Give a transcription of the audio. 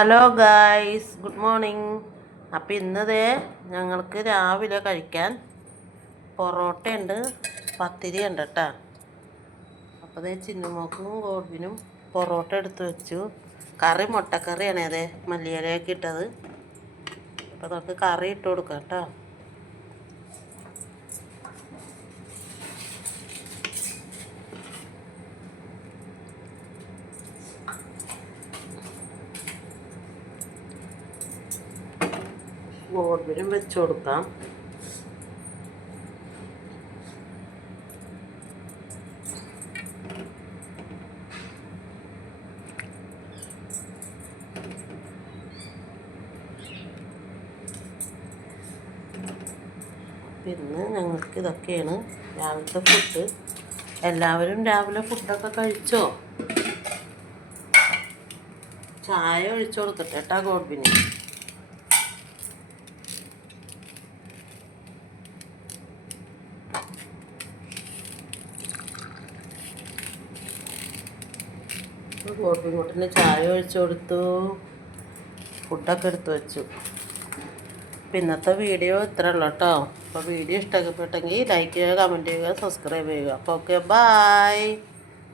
Hello guys, good morning. അപ്പോൾ ഇന്നതേ ഞങ്ങൾക്ക് രാവിലെ കഴിക്കാൻ പൊറോട്ട ഉണ്ട്, പത്തിരി ഉണ്ട് കേട്ടോ. അപ്പോൾ അതേ ചിന്നുമോക്കും ഗോഡ്വിനും പൊറോട്ട എടുത്ത് വെച്ചു. കറി മുട്ടക്കറിയാണ്, അതെ മല്ലിയിലയൊക്കെ ഇട്ടത്. അപ്പോൾ നമുക്ക് കറി ഇട്ട് കൊടുക്കാം കേട്ടോ. ഗോഡ്വിനും വെച്ച് കൊടുക്കാം. പിന്നെ ഞങ്ങൾക്ക് ഇതൊക്കെയാണ് രാവിലത്തെ ഫുഡ്. എല്ലാവരും രാവിലെ ഫുഡൊക്കെ കഴിച്ചോ? ചായ ഒഴിച്ചു കൊടുക്കട്ടെ കേട്ടോ ഗോഡ്വിന്. ഗോഡ്വിൻകുട്ടന് ചായ ഒഴിച്ചു കൊടുത്തു, ഫുഡൊക്കെ എടുത്തു വെച്ചു. അപ്പം ഇന്നത്തെ വീഡിയോ ഇത്ര ഉള്ളൂ കേട്ടോ. അപ്പോൾ വീഡിയോ ഇഷ്ടപ്പെട്ടെങ്കിൽ ലൈക്ക് ചെയ്യുക, കമൻറ്റ് ചെയ്യുക, സബ്സ്ക്രൈബ് ചെയ്യുക. അപ്പോൾ ഓക്കെ, ബായ്.